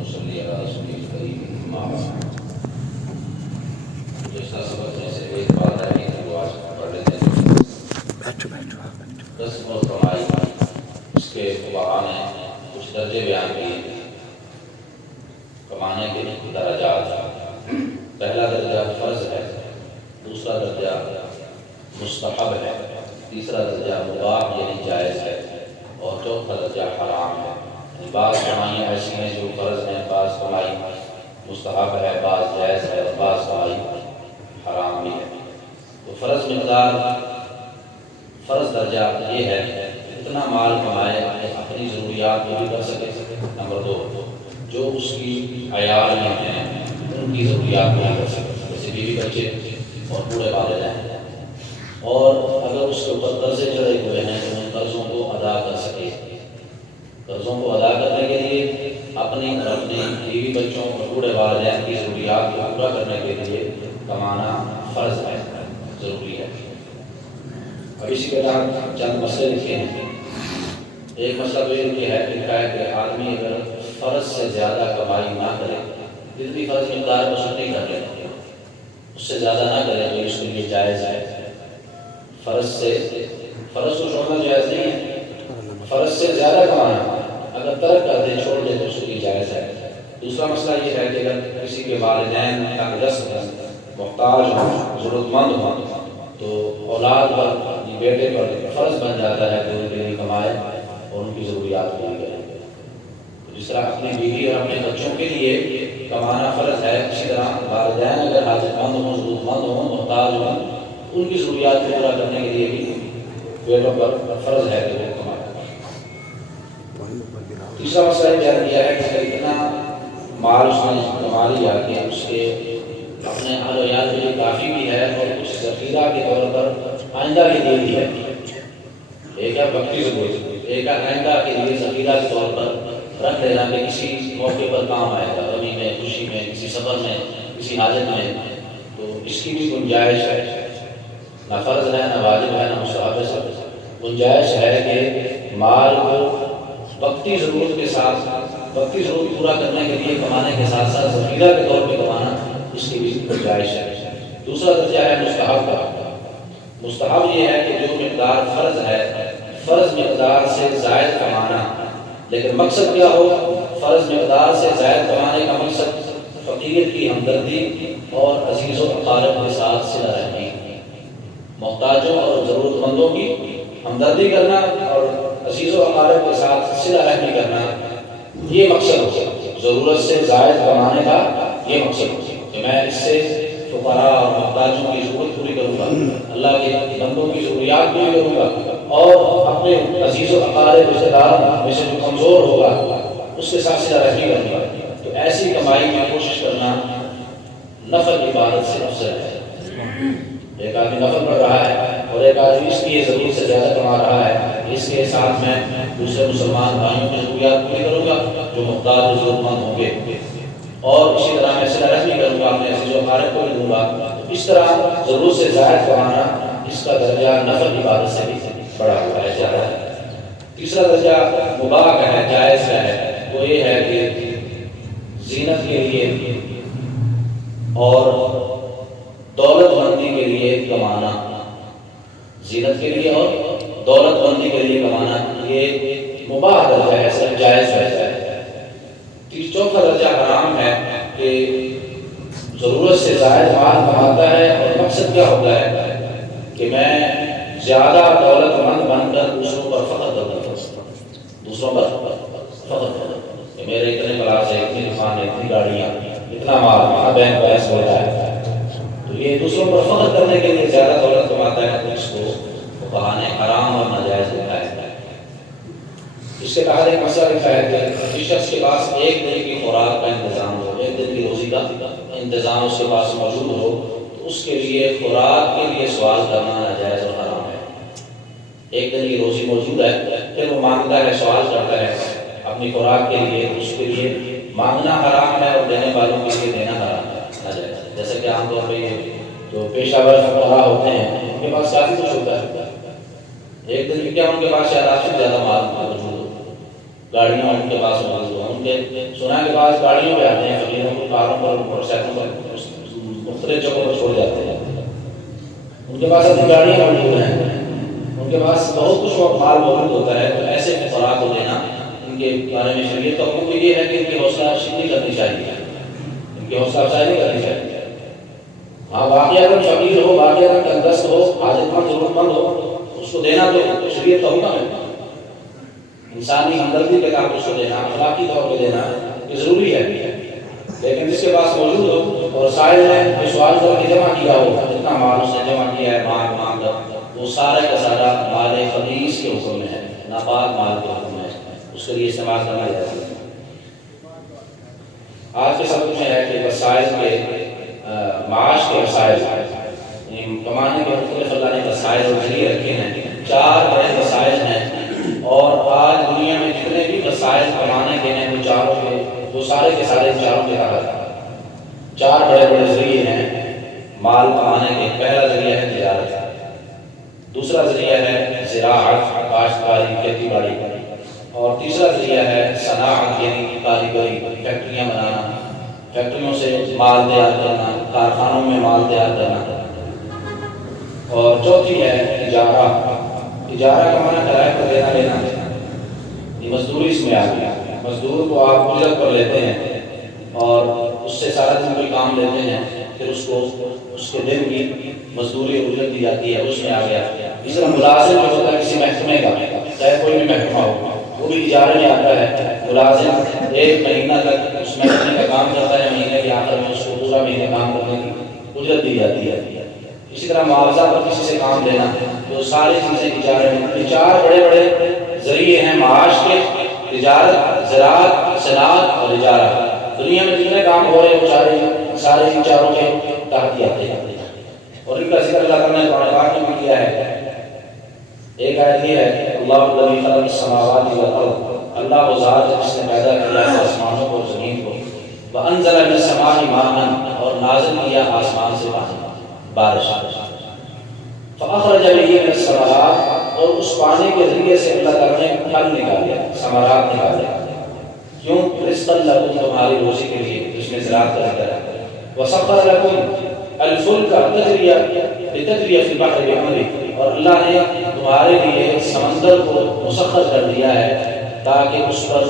ونصلي على رسوله الكريم أما بعد. جیسا سبق میں سے ایک بات ہے کہ وہ آج پڑھ لیتے ہیں. 10 روز کمائی اس کے فقہاء نے کچھ درجے بیان کیے کمانے کے درجات. پہلا درجہ فرض ہے، دوسرا درجہ مستحب ہے، تیسرا درجہ مباح یعنی جائز ہے، اور چوتھا درجہ حرام ہے. بعض کمائیاں ایسی ہیں جو فرض ہیں، بعض کمائی مستحب ہے، بعض جائز ہے، اور بعض کمائی حرام بھی ہے. تو فرض درجہ یہ ہے کہ اتنا مال کمائے اپنی ضروریات پوری کر سکے. نمبر 2، جو اس کی عیال میں ہیں ان کی ضروریات پوری کر سکے، جیسے بیوی بچے اور بوڑھے والدین. اور اگر اس کے اوپر قرضے چڑھے ہوئے ہیں تو ان قرضوں کو ادا کر سکے. قرضوں کو ادا کرنے کے لیے اپنی اور اپنے بیوی بچوں اور بوڑھے والدین کی ضروریات کو پورا کرنے کے لیے کمانا فرض ہے، ضروری ہے. اور اسی کے تحت چند مسئلے لکھے ہیں. ایک مسئلہ تو یہ ہے کہ آدمی اگر فرض سے زیادہ کمائی نہ کرے، جتنی فرض مقدار وصول نہیں کر لے، اس سے زیادہ نہ کرے تو اس کے لیے جائز ہے. فرض کو چھوڑنا جائز نہیں ہے، فرض سے زیادہ کمانا اگر ترک کر دے، چھوڑ دے تو اس کے لیے جائز ہے. دوسرا مسئلہ یہ ہے کہ اگر کسی کے والدین تنگ دست ہیں، محتاج ہوں، ضرورت مند ہوں، تو اولاد پر، بیٹے پر فرض بن جاتا ہے کہ ان کے لیے کمائے اور ان کی ضروریات پوری کرے. جس طرح اپنی بیوی اور اپنے بچوں کے لیے کمانا فرض ہے، اسی طرح والدین اگر حاجت مند ہوں، ضرورت مند ہوں، محتاج ہوں، ان کی ضروریات کو پورا کرنے کے لیے بھی بیٹوں پر فرض ہے کہ وہ کمائے. تیسرا مسئلہ بیان کیا ہے کہ اتنا مال اس نے کما لیا کہ اس کے اپنے اہل و عیال کے لیے کافی بھی ہے اور کچھ ذخیرہ کے طور پر آئندہ کے لیے بھی ہے. ایک ہے وقتی ضرورت، ایک ہے آئندہ کے لیے ذخیرہ کے طور پر رکھ لینا کہ کسی موقع پر کام آئے گا، غمی میں، خوشی میں، کسی سفر میں، کسی حاجت میں. تو اس کی بھی گنجائش ہے، نہ فرض ہے، نہ واجب ہے، نہ مستحب ہے. گنجائش ہے کہ مال کو وقتی ضرورت کے ساتھ، وقتی ضرورت پورا کرنے کے لیے کمانے کے ساتھ ساتھ ذخیرہ کے طور پہ کمانا، اس کی بھی گنجائش ہے. دوسرا درجہ ہے مستحب کا. مستحب یہ ہے کہ جو مقدار فرض ہے، فرض مقدار سے زائد کمانا، لیکن مقصد کیا ہو؟ فرض مقدار سے زائد کمانے کا مقصد فقیر کی ہمدردی اور عزیز و اقارب کے ساتھ صلہ رحمی، محتاجوں اور ضرورت مندوں کی ہمدردی کرنا اور عزیز و اقارب کے ساتھ صلہ رحمی کرنا، یہ مقصد ہو. ضرورت سے زائد کمانے کا یہ مقصد ہو کہ میں اس سے فقراء اور محتاجوں کی ضرورت پوری کروں گا، اللہ کے بندوں کی ضروریات پوری کروں گا، اور اپنے عزیز و اقارب رشتہ داروں میں سے جو کمزور ہوگا اس کے ساتھ صلہ رحمی کروں گا. تو ایسی کمائی میں کوشش کرنا نفل عبادت سے افضل ہے. ایک آدمی نفل پڑھ رہا ہے اور ایک آدمی اس کی ضرورت سے زیادہ کما رہا ہے، اس کے ساتھ میں دوسرے مسلمان بھائیوں کی ضروریات پوری کروں گا جو محتاج و ضرورت مند ہوں گے، اور اسی طرح میں صلہ رحمی کروں گا، اپنے عزیز و اقارب کو بھی دوں گا. تو اس طرح ضرورت سے زائد کمانا، اس کا درجہ نفل عبادت سے بھی بڑا ہوا ہے، زیادہ ہے. تیسرا درجہ مباح کا ہے، جائز کا ہے. وہ یہ ہے کہ زینت کے لیے اور دولت مندی کے لیے کمانا، زینت کے لیے اور دولت مندی کے لیے کمانا، یہ مباح درجہ ہے، جائز ہے. چوتھا درجہ حرام ہے کہ ضرورت سے زائد مال کماتا ہے اور مقصد کیا ہوتا ہے کہ میں زیادہ دولت مند بن کر دوسروں پر فخر کرتا ہوں، دوسروں پر فخر کرتا ہوں کہ میرے اتنے پلاس ہے، اتنی دکانیں، اتنی گاڑیاں، اتنا مال، بینک بیلنس ہوتا ہے. تو یہ دوسروں پر فخر کرنے کے لیے زیادہ دولت کماتا ہے، تو اس کو فقہاء نے حرام اور ناجائز لکھا ہے. اس کے بعد ایک مسئلہ لکھا ہے کہ جس شخص کے پاس ایک دن کی خوراک کا انتظام ہو، ایک دن کی روزی کا انتظام اس کے پاس موجود ہو، تو اس کے لیے خوراک کے لیے سوال کرنا ناجائز اور حرام ہے. ایک دن کی روزی موجود ہے، پھر وہ مانگتا ہے، سوال کرتا ہے اپنی خوراک کے لیے، اس کے لیے مانگنا حرام ہے اور دینے والوں کے لیے دینا حرام ہے، ناجائز. جیسے کہ عام طور پہ جو پیشہ ور فقراء ہوتے ہیں ان کے پاس کافی کچھ ہوتا ہے، ایک دن کیا ان کے پاس شاید آپ سے زیادہ مال موجود ہو، گاڑیاں ان کے پاس موجود ہوں، ان کیونکہ سنا کے بعض گاڑیوں پہ آتے ہیں فقیروں کو، کاروں پر، موٹر سائیکلوں پر، مختلف جگہوں پر چھوڑ جاتے ہیں. ان کے پاس اپنی گاڑیاں موجود ہیں، ان کے پاس بہت کچھ مال موجود ہوتا ہے، تو ایسے فقراء کو دینا ان کے بارے میں شریعت کا حکم یہ ہے کہ ان کی حوصلہ افزائی کرنی چاہیے، ان کی حوصلہ افزائی نہیں کرنی چاہیے. ہاں واقعہ اگر فقیر ہو، واقعہ اگر تنگدست ہو، حاجت مند ضرورت مند ہو، اس کو دینا تو شریعت کا حکم ہے. انسانی ہمدردی کے کام اس کو دینا، اخلاقی طور پہ دینا یہ ضروری ہے. لیکن جس کے پاس موجود ہو اور سائل نے سوال کر کے جمع کیا ہو، جتنا مال اس نے جمع کیا ہے مانگ کر، وہ سارا کا سارا مال خبیث کے حکم میں ہے، ناپاک مال کے حکم میں ہے، اس کے لیے استعمال کرنا جائز ہے. آج کے سبق میں ہے کہ وسائل کے معاش کے وسائل، کمانے کے مختلف اللہ نے وسائل اور ذریعے رکھے ہیں. 4 بڑے وسائل ہیں، اور آج دنیا میں جتنے بھی وسائل کمانے کے ہیں وہ چاروں کے، وہ سارے کے سارے چاروں کے تحت ہیں. 4 بڑے بڑے ذریعے ہیں مال کمانے کے. پہلا ذریعہ ہے تجارت، دوسرا ذریعہ ہے زراعت، کاشتکاری، کھیتی باڑی، اور تیسرا ذریعہ ہے صناعت یعنی کاریگری، فیکٹریاں بنانا، فیکٹریوں سے مال تیار کرنا، کارخانوں میں مال تیار کرنا. اور چوتھی ہے تجارہ. تجارہ کا معنی کرایہ پر دینا لینا، یہ مزدوری اس میں آ گیا. مزدور کو آپ اجرت پر لیتے ہیں اور اس سے سارا دن کوئی کام لیتے ہیں، پھر اس کو اس کے دن کی مزدوری اجرت دی جاتی ہے، اس میں آ گیا. اس طرح ملازم جو ہوتا ہے کسی محکمے کا، چاہے کوئی بھی محکمہ ہو، وہ بھی اجارے میں آتا ہے. ملازم 1 مہینہ تک اس محکمے کا کام کرتا ہے، مہینے کے آخر میں اس کو پورا مہینے کام کرنے کی اجرت دی جاتی ہے. اسی طرح معاوضہ پر کسی سے کام لینا، تو ساری چیزیں اجارے میں. یہ 4 بڑے بڑے ذریعے ہیں معاش کے: تجارت، زراعت، صنعت اور اجارہ. دنیا میں جتنے کام ہو رہے ہیں وہ سارے ان چاروں کے تحت ہی آتے ہیں، اور ان کا ذکر اللہ تعالیٰ نے قرآن پاک میں بھی کیا ہے. ایک آیت یہ ہے: اللہ الذی خلق السماوات والارض، اللہ وہ ذات ہے جس نے پیدا کیا ہے آسمانوں کو اور زمین کو. وانزل من السماء ماء، اور نازل کیا آسمان سے پانی، بارش. فاخرج به من الثمرات، اور اس پانی کے ذریعے سے اللہ تعالیٰ نے پھل نکالے، ثمرات نکالے. کیوں؟ رزقا لکم، تمہاری روزی کے لیے، جس میں زراعت کا ذکر ہے. وسخر لکم الفلک تجری لتجری فی البحر بامرہ، اور اللہ نے تمہارے لیے سمندر کو مسخر کر دیا ہے تاکہ اس پر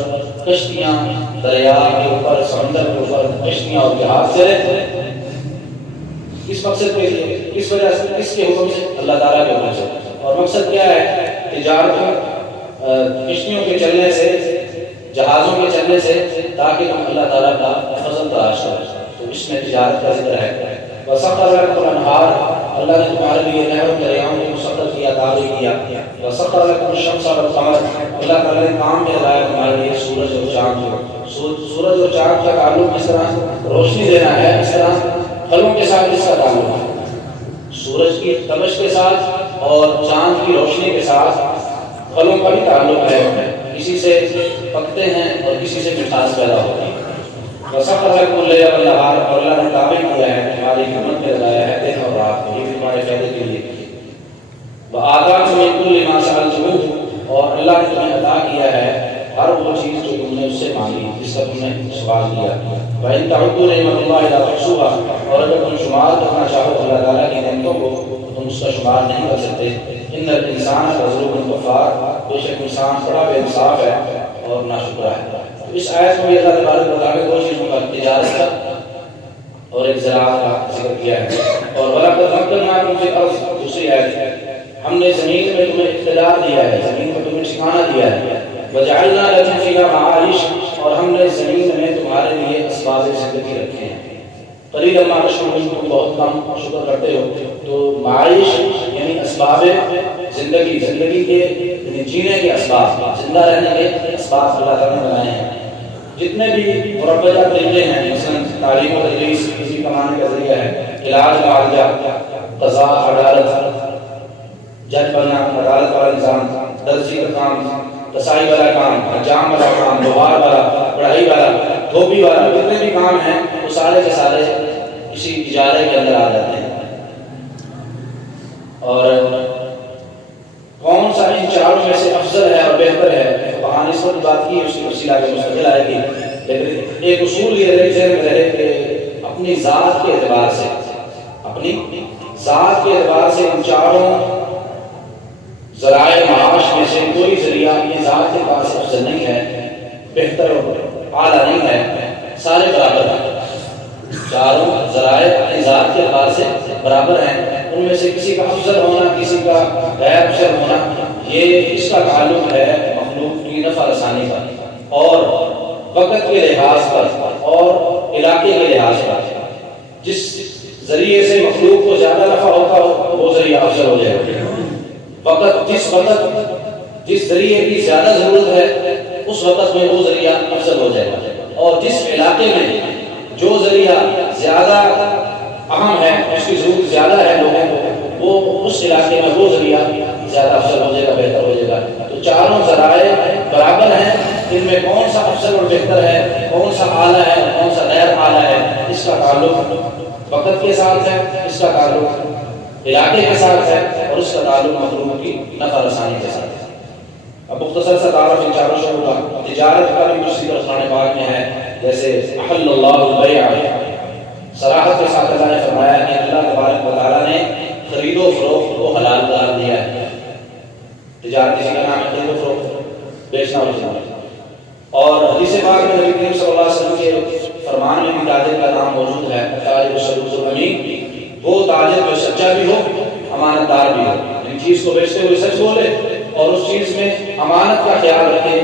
کشتیاں، دریا کے اوپر، سمندر کے اوپر کشتیاں اور جہاز چلے. کس مقصد کے لیے؟ کس وجہ سے؟ کس کے حکم سے؟ اللہ تعالیٰ کے حکم سے. اور مقصد کیا ہے؟ تجارت، کشتیوں کے چلنے سے، جہازوں کے چلنے سے، تاکہ تم اللہ تعالیٰ کا فضل تلاش کرو. تو اس میں تجارت کا ذکر ہے. وسخر لکم الانہار، اللہ نے تمہارے لیے نہروں دریاؤں کو مسخر کیا، تابع کیا. وسخر لکم الشمس والقمر، اللہ تعالیٰ نے کام میں لگایا تمہارے لیے سورج اور چاند کو. سورج اور چاند کا تعلق جس طرح روشنی دینا ہے، اس طرح پھلوں کے ساتھ اس کا تعلق ہے. سورج کی تابش کے ساتھ اور چاند کی روشنی کے ساتھ پھلوں کا بھی تعلق ہے. کسی سے پکتے ہیں اور کسی سے مٹھاس پیدا ہوتی ہے. وسخر لکم اللیل والنہار، اور اللہ نے تابع کیا ہے، تمہاری خدمت میں لگایا ہے دن اور رات کو، یہ بھی تمہارے فائدے کے لیے. وآتاکم من کل ما سألتموہ، اور اللہ نے تمہیں عطا کیا ہے ہر وہ چیز جو تم نے اس سے مانگی، جس کا تم نے سوال کیا. وَإِن تَعُدُّوا نِعْمَتَ اللَّهِ لَا تُحْصُوهَا، اور اگر تم شمار کرنا چاہو اللہ تعالیٰ کی نعمتوں کو تو تم اس کا شمار نہیں کر سکتے. إِنَّ الْإِنسَانَ لَظَلُومٌ کَفَّارٌ، بے شک انسان بڑا بے انصاف ہے اور ناشکرا ہے. تو اس آیت میں بھی اللہ تبارک و تعالیٰ نے 2 چیزوں کا، تجارت کا اور ایک زراعت کا ذکر کیا ہے. اور وَلَقَدْ مَكَّنَّاكُمْ فِي الْأَرْضِ، دوسری آیت ہے، ہم نے زمین میں تمہیں اقتدار دیا ہے، زمین میں تمہیں ٹھکانہ دیا ہے. وَجَعَلْنَا لَكُمْ فِيهَا مَعَائِشَ، اور ہم نے زمین میں تمہارے لیے اسباب زندگی رکھے ہیں. قلیلا ما تشکرون، تم بہت کم شکر کرتے ہو. تو معائش یعنی اسباب زندگی، زندگی کے یعنی جینے کے اسباب، زندہ رہنے کے اسباب اللہ تعالیٰ نے بنائے ہیں. جتنے بھی مربجہ طریقے ہیں، مثلا تعلیم و تدریس کسی کمانے کا ذریعہ ہے، علاج معالجہ، قضاء عدالت، جج بننا، عدالت والا نظام، درزی کا کام، رسائی والا کام، حجام والا کام، لوہار والا، پڑھائی والا، دھوبی والا، جتنے بھی کام ہیں وہ سارے کے سارے اسی اجارے کے اندر آ جاتے ہیں. اور کون سا ان چاروں میں سے افضل ہے اور بہتر ہے، وہاں اس پر بات کی، اس کی تفصیل آگے مستقل آئے گی. لیکن ایک اصول یہ رہے کہ اپنی ذات کے اعتبار سے ان چاروں ذرائع معاش میں سے کوئی ذریعہ اپنی ذات کے پاس افضل نہیں ہے، بہتر اور اعلیٰ نہیں ہے، سارے برابر ہیں۔ چاروں ذرائع اپنی ذات کے اعتبار سے برابر ہیں، ان میں سے کسی کا افضل ہونا، کسی کا غیر افضل ہونا، یہ اس کا تعلق ہے مخلوق کی نفع رسانی پر اور وقت کے لحاظ پر اور علاقے کے لحاظ پر۔ جس ذریعے سے مخلوق کو زیادہ نفع ہوتا ہو وہ ذریعہ افضل ہو جائے گا۔ جس ذریعے کی زیادہ ضرورت ہے اس وقت میں وہ ذریعہ افضل ہو جائے گا، اور جس علاقے میں جو ذریعہ زیادہ اہم ہے، اس کی ضرورت زیادہ ہے لوگوں کو، وہ اس علاقے میں وہ ذریعہ زیادہ افضل ہو جائے گا، بہتر ہو جائے گا۔ تو چاروں ذرائع برابر ہیں، ان میں کون سا افضل اور بہتر ہے، کون سا اعلیٰ ہے اور کون سا غیر اعلیٰ ہے، اس کا تعلق وقت کے ساتھ ہے، اس کا تعلق علاقے کے ساتھ ہے، اور اس کا تعلق مخلوق کی نفع رسانی کے ساتھ ہے۔ اب مختصر سا تعارف ان چاروں شعبوں کا۔ تجارت کا بھی کچھ ذکر قرآن پاک میں ہے، جیسے احل اللہ البیع، صراحت کے ساتھ اللہ نے فرمایا کہ اللہ تبارک و تعالیٰ نے خرید و فروخت کو حلال قرار دیا ہے۔ تجارت کسی کا نام ہے خرید و فروخت، بیچنا اور خریدنا۔ اور حدیث پاک میں نبی کریم صلی اللہ علیہ وسلم کے فرمان میں بھی تاجر کا نام موجود ہے، تاجر الصدوق الامین، وہ تاجر جو سچا بھی ہو، امانت دار بھی ہو، ان چیز کو بیچتے ہوئے سچ بولے اور اس چیز میں امانت کا خیال رکھے،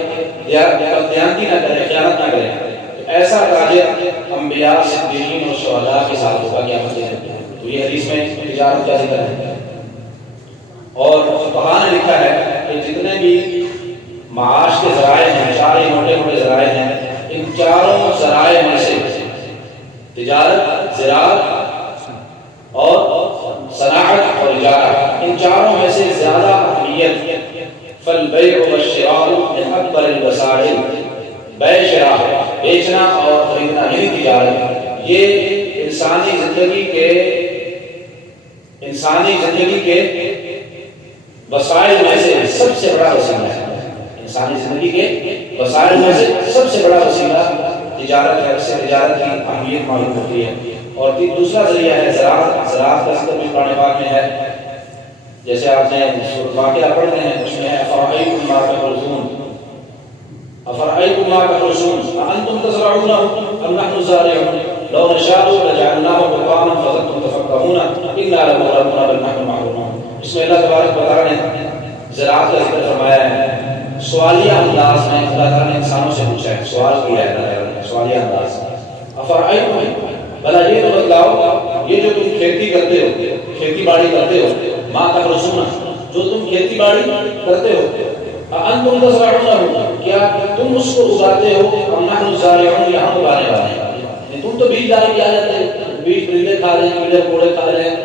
دیانتی نہ کرے، خیانت نہ کرے۔ ایسا تاجر انبیاء، صدیقین اور شہداء کے ساتھ ہوگا قیامت کے دن۔ تو یہ حدیث میں تجارت کا ذکر ہے۔ اور فقہاء نے لکھا ہے کہ جتنے بھی معاش کے ذرائع ہیں، چار موٹے موٹے ذرائع ہیں، ان چاروں ذرائع میں سے تجارت، زراعت اور صناعت اور اجارہ، ان چاروں میں سے زیادہ اہمیت فالبیع والشراء من اکبر الوسائل، بیع شراء، بیچنا اور خریدنا یعنی تجارت، یہ انسانی زندگی کے وسائل میں سے سب سے بڑا وسیلہ ہے۔ انسانی زندگی کے وسائل میں سے سب سے بڑا وسیلہ تجارت ہے، اس سے تجارت کی اہمیت معلوم ہوتی ہے۔ اور دوسرا ذریعہ ہے زراعت۔ زراعت کا ذکر بھی قرآن پاک میں ہے، جیسے آپ نے واقعہ پڑھتے ہیں، اس میں ہے افرأیتم ما تحرثون، افرأیتم ما تحرثون اانتم تزرعونه ام نحن الزارعون لو نشاء لجعلناه حطاما فظلتم تفکهون انا لمغرمون بل نحن محرومون۔ اس میں اللہ تبارک و تعالیٰ نے زراعت کا ذکر فرمایا ہے، سوالیہ انداز میں اللہ تعالیٰ نے انسانوں سے پوچھا ہے، سوال کیا ہے اللہ تعالیٰ نے سوالیہ انداز میں، افرأیتم، بھلا یہ تو بتلاؤ، یہ جو تم کھیتی کرتے ہو، کھیتی باڑی کرتے ہو، ما تحرثون، جو تم کھیتی باڑی کرتے ہو، انتم تزرعون، کیا تم اس کو اگاتے ہو، ام نحن الزارعون، یہاں اگانے والے ہیں، تم تو بیج ڈال کے آ جاتے ہو، بیج پرندے کھا رہے ہیں، کیڑے کوڑے کھا رہے ہیں،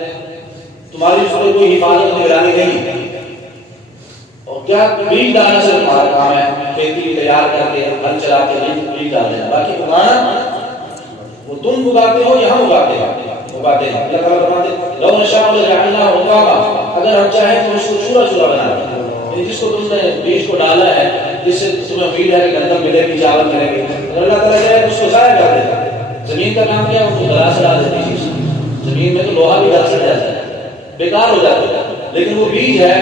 تمہاری اس پر کوئی حفاظت نگرانی نہیں۔ اور کیا بیج ڈالنا سے تمہارا کام ہے، کھیتی تیار کر کے ہل چلا کے بیج ڈال دینا، باقی اگانا وہ تم اگاتے ہو، یہاں اگاتے ہیں۔ اللہ تعالیٰ فرماتے ہیں لو نشاء لجعلناه حطاما، اگر ہم چاہیں تو اس کو چورا چورا بنا دیں، جس کو تم نے بیج کو ڈالا ہے، جس سے تمہیں امید ہے کہ گندم ملے گی، چاول ملے گی، اگر اللہ تعالیٰ چاہے اس کو ضائع کر دیتا۔ زمین کا کام کیا ہے، وہ گلا سے ڈال دیتی چیز، زمین میں تو لوہا بھی گل سے جاتا ہے، بیکار ہو جاتا ہے، لیکن وہ بیج ہے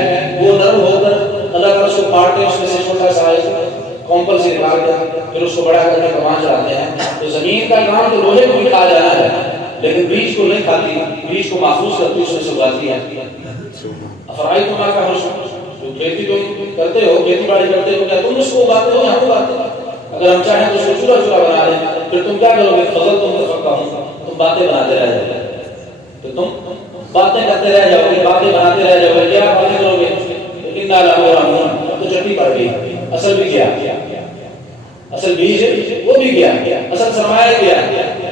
وہ نرم ہو کر اللہ تعالیٰ اس کو کاٹ کے اس میں سے چھوٹا سا کمپل سے نکال کر پھر اس کو بڑا کر کے کمان چلاتے ہیں۔ تو زمین کا کام تو لوہے کو بھی کھا جانا ہے، لیکن بیج کو نہیں کھاتی، بیج کو محفوظ کرتی، اس میں سے اگاتی ہے۔ افرائیتم ما تحرثون، جو کھیتی تم کرتے ہو، کھیتی باڑی کرتے ہو، کیا تم اس کو اگاتے ہو، یہاں اگاتے ہو؟ اگر ہم چاہیں تو اس کو چورا چورا بنا لیں، پھر تم کیا کرو گے؟ فضلتم تفکہون، تم باتیں بناتے رہ جاؤ گے، تو تم باتیں کرتے رہ جاؤ گے، باتیں بناتے رہ جاؤ گے، کیا باتیں کرو گے؟ انا لمغرمون، تو چٹی پڑ گئی، اصل بھی کیا، اصل بیج وہ بھی گیا، اصل سرمایہ گیا،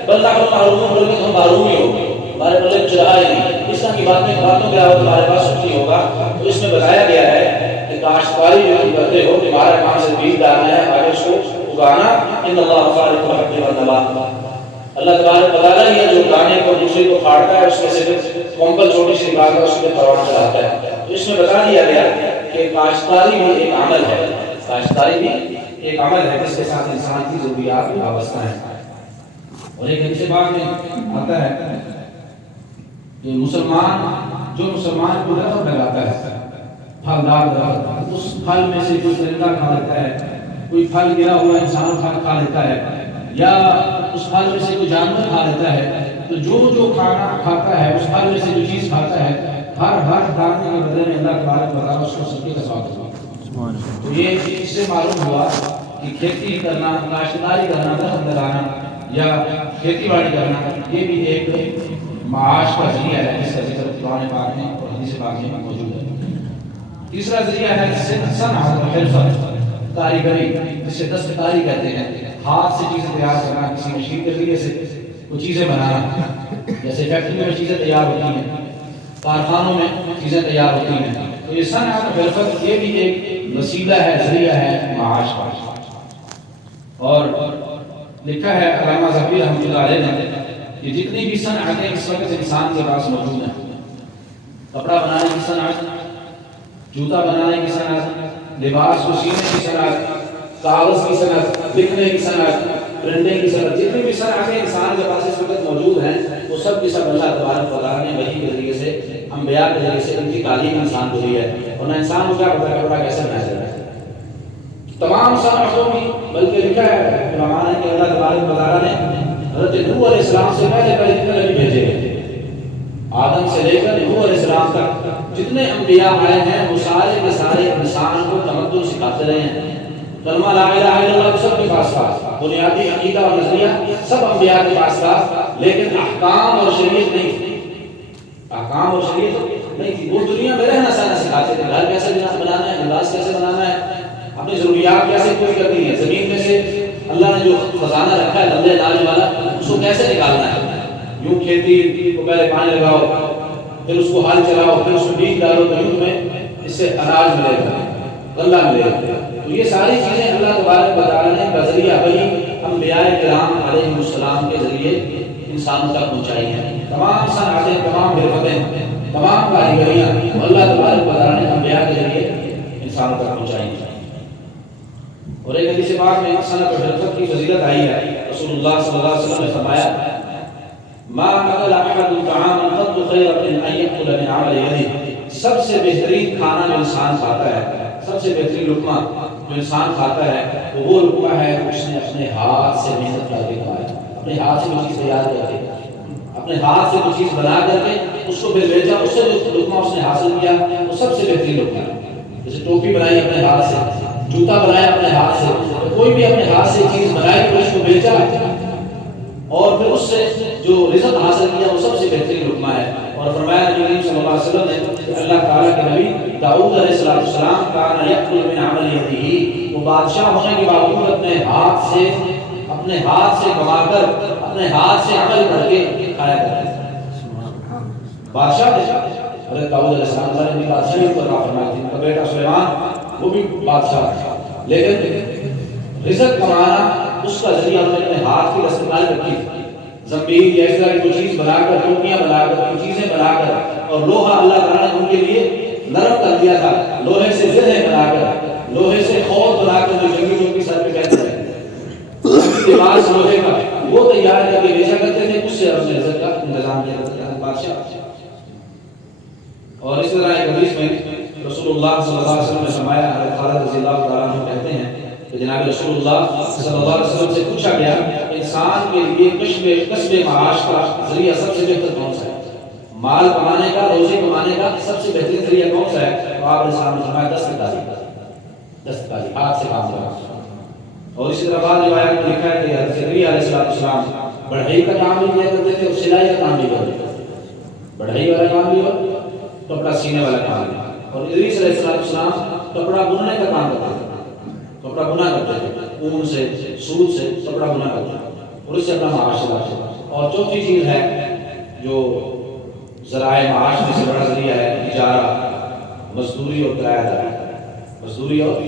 بل نحن محرومون، بلکہ ہم محروم ہی ہو گئے، ہمارے پلے چڑھا ہی نہیں۔ اس طرح کی باتوں کے علاوہ تمہارے پاس کچھ نہیں ہوگا۔ تو اس میں بتایا گیا ہے کہ کاشتکاری جو تم کرتے ہو، تمہارا کام سے بیج ڈالنا ہے، آگے اس کو اگانا۔ ان اللہ خالق الحب والنوى، اللہ تبارک و تعالیٰ یہ جو دانے کو دوسرے کو پھاڑتا ہے، اس میں سے پھر کمبل چھوٹی سی نکال کر اس پہ پروان چڑھاتا ہے۔ تو اس میں بتا دیا گیا کہ کاشتکاری بھی ایک عمل ہے، کاشتکاری بھی ایک عمل ہے جس کے ساتھ انسان کی ضروریات بھی وابستہ ہیں۔ اور ایک حدیث پاک میں آتا ہے کہ جو مسلمان کو درخت لگاتا ہے، پھلدار درخت، اس پھل میں سے کوئی درندہ کھا لیتا ہے، کوئی پھل گرا ہوا انسان کھا لیتا ہے، یا اس پھل میں سے کوئی جانور کھا لیتا ہے، تو جو کھانا کھاتا ہے، اس پھل میں سے جو چیز کھاتا ہے، ہر دانے کے بدلے میں اللہ تبارک و تعالیٰ اس کو صدقے کا ثواب دیتا ہے۔ تو یہ اس سے معلوم ہوا کہ کھیتی کرنا، کاشتکاری کرنا، درخت لگانا یا کھیتی باڑی کرنا، یہ بھی ایک معاش کا ذریعہ ہے جس کا ذکر قرآن پاک میں اور حدیث پاک میں موجود ہے۔ تیسرا ذریعہ ہے صنعت و حرفت، کاریگری، جسے دستکاری کہتے ہیں، ہاتھ سے چیزیں تیار کرنا، کسی مشین کے ذریعے سے وہ چیزیں بنانا، جیسے فیکٹری میں چیزیں تیار ہوتی ہیں، کارخانوں میں چیزیں تیار ہوتی ہیں، تو یہ صنعت و حرفت یہ بھی ایک وسیلہ ہے، ذریعہ ہے معاش کا۔ اور لکھا ہے علامہ ظفیر رحمۃ اللہ علیہ نے کہ جتنی بھی صنعتیں اس وقت انسان کے پاس موجود ہیں، کپڑا بنانے کی صنعت، جوتا بنانے کی صنعت، لباس کو سینے کی صنعت، کاغذ کی صنعت، لکھنے کی صنعت، پرنٹنگ کی صنعت، جتنی بھی صنعتیں انسان کے پاس اس وقت موجود ہیں، وہ سب کی سب اللہ تبارک و تعالیٰ نے وحی کے ذریعے سے، انبیاء کے ذریعے سے ان کی تعلیم انسان کو دی ہے، ورنہ انسان کو کیا پتا کپڑا کیسے بنایا جاتا ہے۔ تمام صنعتوں کی، بلکہ لکھا ہے علماء نے کہ اللہ تبارک و تعالیٰ نے حضرت نوح علیہ السلام سے پہلے جتنے نبی بھیجے ہیں، آدم سے لے کر نوح علیہ السلام تک جتنے انبیاء آئے ہیں، وہ سارے کے سارے انسان کو تمدن سکھاتے رہے ہیں۔ کلمہ لا الہ الا اللہ سب کے پاس تھا، بنیادی عقیدہ اور نظریہ سب انبیاء کے پاس تھا، لیکن احکام اور شریعت نہیں تھی، احکام اور شریعت نہیں تھی۔ وہ دنیا میں رہنا سہنا سکھاتے تھے، گھر کیسے بنانا ہے، لباس کیسے بنانا ہے، اپنی ضروریات کیسے پوری کرنی ہے، زمین میں سے اللہ نے جو خزانہ رکھا ہے لمبے علاج والا، اس کو کیسے نکالنا ہے۔ یوں کھیتی کو پہلے پانی لگاؤ، پھر اس کو ہل چلاؤ، پھر اس میں بیج ڈالو، تو یوں تمہیں اس سے اناج ملے گا، غلہ ملے گا۔ تو یہ ساری چیزیں اللہ تبارک و تعالیٰ نے بذریعہ وحی انبیاء کرام علیہ السلام کے ذریعے انسانوں تک پہنچائی ہیں۔ تمام صنعتیں، تمام حرفتیں، تمام کاریگریاں اللہ تبارک و تعالیٰ نے انبیاء کے ذریعے انسانوں تک پہنچائی ہیں۔ اور ایک حدیث پاک میں صنعت و حرفت کی فضیلت آئی ہے۔ رسول اللہ صلی اللہ علیہ وسلم نے فرمایا ما اکل احد طعاما قط خیر من ان یاکل من عمل یده، سب سے بہترین کھانا جو انسان کھاتا ہے، سب سے بہترین لقمہ جو انسان کھاتا ہے، وہ لقمہ ہے اس نے اپنے ہاتھ سے محنت کر کے کھایا، اپنے ہاتھ سے کوئی چیز تیار کر کے، اپنے ہاتھ سے کوئی چیز بنا کر کے اس کو پھر بیچا، اس سے جو لقمہ اس نے حاصل کیا وہ سب سے بہترین لقمہ ہے۔ جیسے ٹوپی بنائی اپنے ہاتھ سے، جوتا بنایا اپنے ہاتھ سے، کوئی بھی اپنے ہاتھ سے چیز بنائی تو اس کو بیچا اور پھر اس سے جو رزق حاصل کیا وہ سب سے بہترین لقمہ ہے۔ اور فرمایا نبی کریم صلی اللہ علیہ وسلم نے کہ اللہ تعالیٰ کے نبی داؤد علیہ السلام کان یأکل من عمل یدہ، وہ بادشاہ ہونے کے باوجود اپنے ہاتھ سے کما کر، اپنے ہاتھ سے عمل کر کے کھایا کرتے تھے۔ بادشاہ حضرت داؤد علیہ السلام، اللہ نے بھی بادشاہی کو عطا فرمائی تھی، ان کا بیٹا سلیمان وہ بھی بادشاہ تھا، لیکن رزق کمانا اس کا ذریعہ انہوں نے اپنے ہاتھ کی دستکاری رکھی تھی۔ زمبیل یا اس طرح کی کوئی چیز بنا کر، ٹوپیاں بنا کر، کوئی چیزیں بنا کر، اور لوہا اللہ تعالیٰ نے ان کے لیے نرم کر دیا تھا، لوہے سے زرہیں بنا کر، لوہے سے خوف بنا کر، جو جنگی لوگ کی سر پہ کہتے ہیں لباس لوہے کا، وہ تیار کر کے بیچا کرتے تھے، اس سے اپنے رزق کا انتظام کیا کرتے تھے بادشاہ۔ اور اس طرح ایک حدیث میں رسول اللہ صلی اللہ علیہ وسلم نے فرمایا، حضرت خالد رضی اللہ تعالیٰ عنہ کہتے ہیں کہ جناب رسول اللہ صلی اللہ علیہ وسلم سے پوچھا گیا انسان کے لیے کسب معاش کا ذریعہ سب سے بہتر کون سا ہے، مال کمانے کا، روزی کمانے کا سب سے بہترین ذریعہ کون سا ہے؟ تو آپ نے سامنے فرمایا دستکاری، ہاتھ سے کام کرنا۔ اور اسی طرح بعض روایات میں لکھا ہے کہ حضرت زکریا علیہ السلام بڑھئی کا کام بھی کیا کرتے تھے اور سلائی کا کام بھی کرتے تھے، بڑھئی والا کام بھی اور کپڑا سینے والا کام بھی۔ اور ادریس علیہ السلام کپڑا بننے کا کام کرتے تھے، کپڑا بنا کرتے تھے، اون سے، سوت سے کپڑا بنا کرتے تھے اور اس سے اپنا معاش چلاتے تھے۔ اور چوتھی چیز ہے جو ذرائع معاش میں سے بڑا ذریعہ ہے، اجارہ، مزدوری اور کرایہ داری۔ مزدوری اور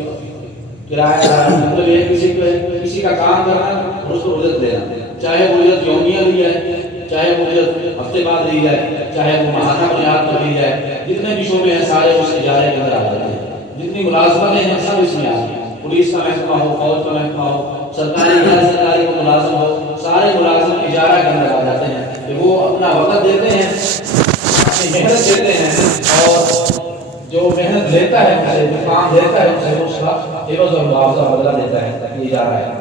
کرایہ داری مطلب یہ کسی کا کام کرنا اور اس کو اجرت لینا، چاہے وہ اجرت یومیہ لی جائے، چاہے وہ اجرت ہفتے بعد لی جائے، چاہے وہ ماہانہ بنیاد پر لی جائے، جتنے بھی شعبے ہیں سارے اس اجارے کے اندر آ جاتے ہیں، جتنی ملازمتیں ہیں سب اس میں آ ہیں۔ پولیس کا محکمہ ہو، فوج کا محکمہ ہو، سرکاری غیر سرکاری کو ملازم ہو، سارے ملازم اجارہ کے اندر آ جاتے ہیں کہ وہ اپنا وقت دیتے ہیں، اپنی محنت دیتے ہیں، اور جو محنت لیتا ہے اسے، جو کام دیتا ہے اسے وہ اس کا عوض اور معاوضہ بدلا دیتا ہے، یہ اجارہ ہے۔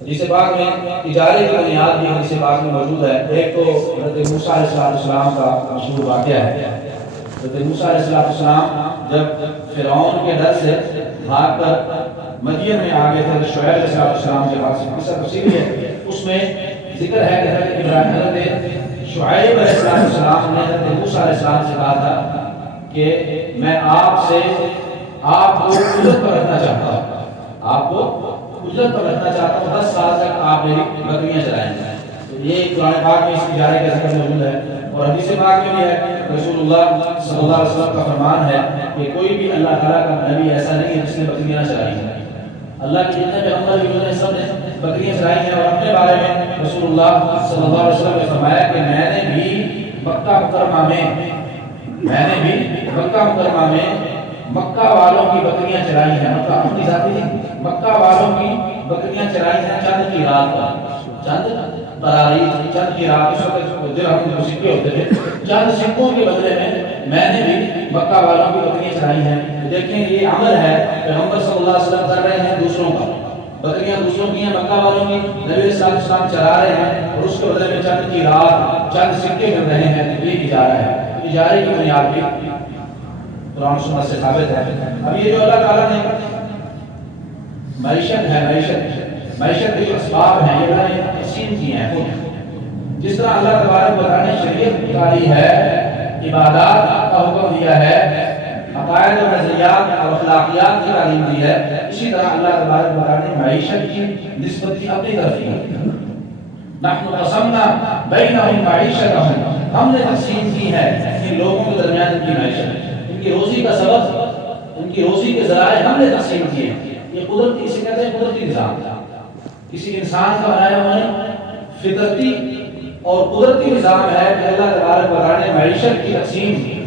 حدیث پاک میں اجارے کی بنیاد بھی حدیث پاک میں موجود ہے۔ ایک تو حضرت موسیٰ علیہ السلام کا مشہور واقعہ ہے۔ حضرت موسیٰ علیہ السلام جب فرعون کے ڈر سے بھاگ کر مدین میں آ گئے تھے تو شعیب علیہ السلام کے پاس قصہ تفصیلی ہے، اس میں ذکر ہے کہ حضرت شعیب علیہ السلام نے حضرت موسیٰ علیہ السلام سے کہا تھا کہ میں آپ کو اجرت پر رکھنا چاہتا ہوں، آپ کو اجرت پر رکھنا چاہتا ہوں، 10 سال تک آپ میری بکریاں چرائیں گے۔ تو یہ قرآن پاک میں اس اجارے کا ذکر موجود ہے، اور حدیث پاک میں بھی ہے، رسول اللہ صلی اللہ علیہ وسلم کا فرمان ہے کہ کوئی بھی اللہ تعالیٰ کا نبی ایسا نہیں ہے جس نے بکریاں نہ چرائی ہیں۔ اللہ کے جتنے پیغمبر بھی ہوئے ہیں سب نے بکریاں چرائی ہیں، اور اپنے بارے میں رسول اللہ صلی اللہ علیہ وسلم نے فرمایا کہ میں نے بھی مکہ مکرمہ میں مکہ والوں کی بکریاں چرائی ہیں، مکہ اپنی ذاتی نہیں، مکہ والوں کی بکریاں چرائی ہیں چند کی رات پر، چند براریز، چند کی رات، اس وقت درہم کے سکے ہوتے تھے، چند سکوں کے بدلے میں نے بھی مکہ والوں کی بکریاں چرائی ہیں۔ دیکھیں یہ عمل ہے پیغمبر صلی اللہ علیہ وسلم کر رہے ہیں دوسروں کا، بکریاں دوسروں کی ہیں، مکہ والوں کی نبی علیہ السلام چرا رہے ہیں، اور اس کے بدلے میں چند کی رات چند سکے مل رہے ہیں، یہ اجارہ ہے۔ اجارے کی بنیاد بھی قرآن و سنت سے ثابت ہے۔ اب یہ جو اللہ تعالیٰ نے معیشت ہے، معیشت کے جو اسباب ہیں یہ اللہ نے تقسیم کیے ہیں خود، جس طرح اللہ تبارک و تعالیٰ نے شریعت نکالی ہے، عبادات کا حکم دیا ہے، عقائد و نظریات اور اخلاقیات کی تعلیم دی ہے، اسی طرح اللہ تبارک و تعالیٰ نے معیشت کی نسبت کی اپنی طرف کی۔ نحن قسمنا بینہم معیشتہم، ہم نے تقسیم کی ہے ان لوگوں کے درمیان ان کی معیشت، ان کی روزی کا سبب، ان کی روزی کے ذرائع ہم نے تقسیم کیے۔ یہ قدرتی، اسے کہتے ہیں قدرتی نظام، کسی انسان کا بنایا ہوا نہیں، فطرتی اور قدرتی نظام ہے کہ اللہ تبارک و تعالیٰ نے معیشت کی تقسیم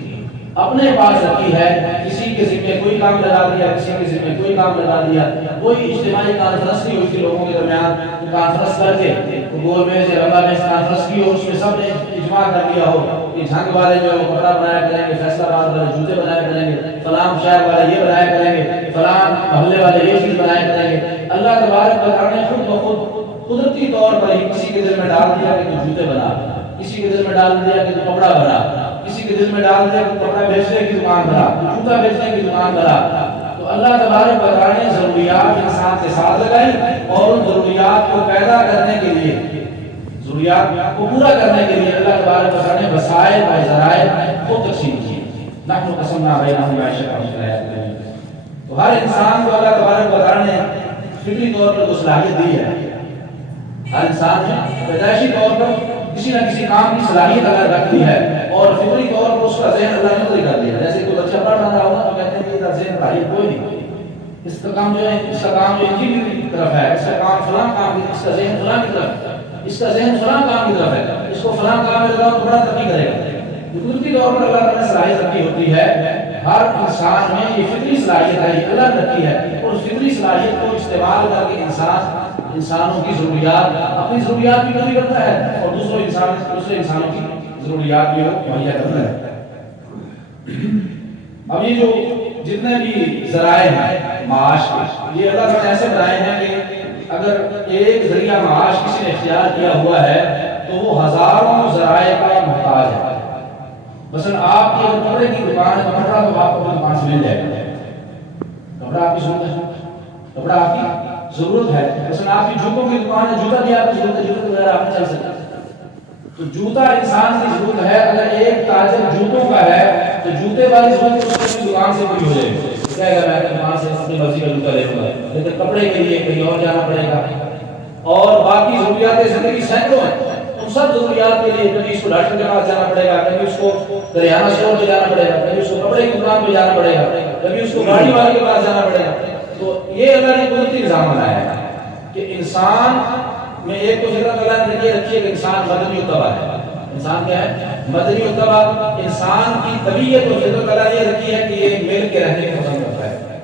اپنے پاس رکھی ہے، کسی کے ذمہ کوئی کام لگا دیا، کسی کے ذمہ کوئی کام لگا دیا، کوئی اجتماعی کانفرنس نہیں ہوئی تھی لوگوں کے درمیان، کانفرنس کر کے گول میں سے رنگا میں کانفرنس کی ہو، اس میں سب نے اجماع کر لیا ہو کہ جھنگ والے جو کپڑا بنایا کریں گے، فیصلہ آباد والے جوتے بنایا کریں گے، فلاں شہر والے یہ بنایا کریں گے، فلاں محلے والے یہ چیز بنایا کریں گے۔ اللہ تبارک و تعالیٰ نے خود بخود قدرتی طور پر ہی کسی کے دل میں ڈال دیا کہ تو جوتے بنا، کسی کے دل میں ڈال دیا کہ تو کپڑا بنا، کسی کے دل میں ڈال دیا کہ کپڑا بیچنے کی دکان بنا، جوتا بیچنے کی دکان بنا۔ تو اللہ تبارک و تعالیٰ نے ضروریات انسان کے ساتھ لگائی، اور ان ضروریات کو پیدا کرنے کے لیے، ضروریات کو پورا کرنے کے لیے اللہ تبارک و تعالیٰ نے وسائل و ذرائع خود تقسیم کیے۔ نحن قسمنا بینہم معیشتہم فی الحیاۃ الدنیا۔ تو ہر انسان کو اللہ تبارک و تعالیٰ نے فطری طور پر صلاحیت دی ہے، ہر انسان نے پیدائشی طور پر کسی نہ کسی کام کی صلاحیت اللہ رکھ دی ہے، اور فطری طور پر اس کا ذہن اللہ نے مدری کر دیا۔ جیسے کوئی بچہ پڑھ رہا ہوگا تو کہتے ہیں کہ یہ ذہن پڑھائی کوئی نہیں، اس کا کام جو ہے، اس کا کام جو انجینئرنگ کی طرف ہے، اس کا کام فلاں کام، اس کا ذہن فلاں کی طرف ہے، اس کا ذہن فلاں کام کی طرف ہے، اس کو فلاں کام میں لگاؤ تو بڑا ترقی کرے گا۔ قدرتی طور پر اللہ تعالیٰ نے صلاحیت رکھی ہوتی ہے، ہر انسان میں یہ فطری صلاحیت ہے، یہ اللہ نے رکھی ہے، اور فطری صلاحیت کو استعمال کر کے انسانوں کی ضروریات، اپنی ضروریات بھی پوری کرتا ہے، اور دوسرے انسانوں کی ضروریات بھی مہیا کرتا ہے۔ اب یہ جو جتنے بھی ذرائع ہیں معاش کے، یہ اللہ نے ایسے بنائے ہیں کہ اگر ایک ذریعہ معاش کسی نے اختیار کیا ہوا ہے تو وہ ہزاروں ذرائع کا محتاج ہے۔ مثلا آپ کی اگر کپڑے کی دکان ہے تو کپڑا تو آپ کو اپنی دکان سے مل جائے گا، کپڑا آپ کی ضرورت ہے، کپڑا آپ کی ضرورت ہے۔ مثلا آپ کی جوتوں کی دکان ہے، جوتا بھی آپ کی ضرورت ہے، جوتے وغیرہ آپ نہیں چل سکتا، تو جوتا انسان کی ضرورت ہے۔ اگر ایک تاجر جوتوں کا ہے تو جوتے والی ضرورت اس کی دکان سے پوری ہو جائے گی، کہے گا میں دکان سے اپنی مرضی کا جوتا لے لوں گا، لیکن کپڑے کے لیے کہیں اور جانا پڑے گا، اور باقی ضروریات زندگی سینکڑوں ہیں، ان سب ضروریات کے لیے کبھی اس کو ڈاکٹر کے پاس جانا پڑے گا، کبھی اس کو کریانہ اسٹور پہ جانا پڑے گا، کبھی اس کو کپڑے کی دکان پہ جانا پڑے گا، کبھی اس کو گاڑی والے کے پاس جانا پڑے گا۔ تو یہ اللہ نے قدرتی نظام بنایا ہے کہ انسان میں ایک تو فطرت اللہ نے یہ رکھی ہے کہ انسان مدنی الطبع ہے۔ انسان کیا ہے؟ مدنی الطبع۔ انسان کی طبیعت اور فطرت اللہ نے یہ رکھی ہے کہ یہ مل کے رہنے کو پسند کرتا ہے،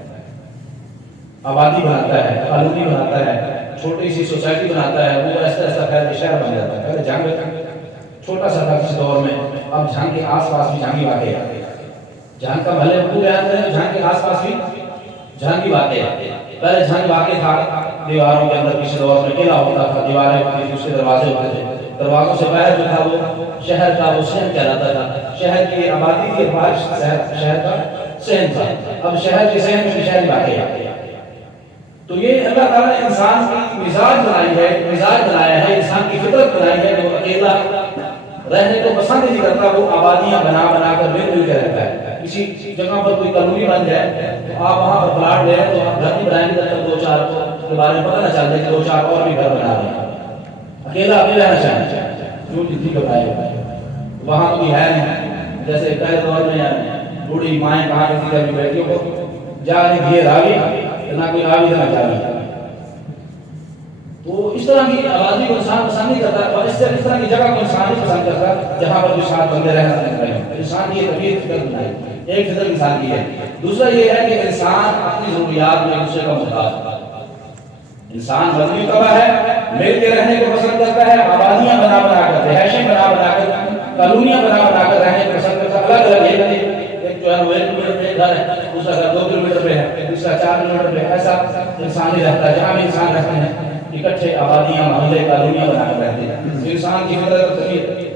آبادی بناتا ہے، کالونی بناتا ہے، چھوٹی سی سوسائٹی بناتا ہے، وہ ایسا ایسا پھیل کے شہر بن جاتا ہے۔ پہلے جنگ چھوٹا سا تھا کسی دور میں، اب جھنگ کے آس پاس بھی جھنگی واقع ہے۔ جھنگ کا بھلے اردو بیان کریں تو جھنگ کے آس پاس بھی جھنگی واقع ہے۔ پہلے جھنگ واقع تھا دیواروں کے اندر، کسی دور میں قلعہ ہوتا تھا، دیواریں ہوتی تھی، اس کے دروازے ہوتے تھے، دروازوں سے باہر جو تھا وہ شہر کا وہ صحن کہلاتا تھا، شہر کی آبادی کی شہر کا صحن تھا۔ اب شہر کے صحن میں شہر واقع ہے۔ تو یہ اللہ تعالیٰ نے انسان کی مزاج بنائی ہے، مزاج بنایا ہے، انسان کی فطرت بنائی ہے کہ وہ اکیلا رہنے کو پسند نہیں کرتا، وہ آبادیاں بنا بنا کر مل مل کے رہتا ہے۔ کسی جگہ پر کوئی کالونی بن جائے تو آپ وہاں پر پلاٹ لے رہے ہیں تو آپ گھر نہیں بنائیں گے تب تک دو چار کے بارے میں پتہ نہ چل جائے کہ دو چار اور بھی گھر بنا رہے ہیں۔ اکیلا اپنے رہنا چاہیے جو جتنی بتائے وہاں کوئی ہے نہیں، جیسے پہلے دور میں بوڑھی مائیں کہاں کسی کا بھی بیٹھیوں کو جا نہیں گھیر آگے نہ کوئی آگے دینا چاہیے۔ تو اس طرح کی آبادی کو انسان پسند نہیں کرتا، اور اس طرح کی جگہ کو انسان نہیں پسند کرتا جہاں پر جو ساتھ بندے رہنا رہے ہیں۔ انسان کی یہ طبیعت فطرت بنائی، ایک فطرت انسان کی ہے۔ دوسرا یہ ہے کہ انسان اپنی ضروریات میں دوسرے کا محتاج ہے۔ انسان بدنی طبع ہے، مل کے رہنے کو پسند کرتا ہے، آبادیاں بنا بنا کر، رہائشیں بنا بنا کر، کالونیاں بنا بنا کر رہنے کو پسند کرتا ہے۔ الگ الگ ایک جو ہے وہ 1 کلومیٹر پہ گھر ہے، دوسرا گھر 2 کلومیٹر پہ ہے، تیسرا 4 کلومیٹر پہ، ایسا انسان ہی رہتا ہے۔ جہاں بھی انسان رہتے ہیں اکٹھے آبادیاں، محلے، کالونیاں بنا کر رہتے ہیں۔ انسان کی فطرت اور طبیعت۔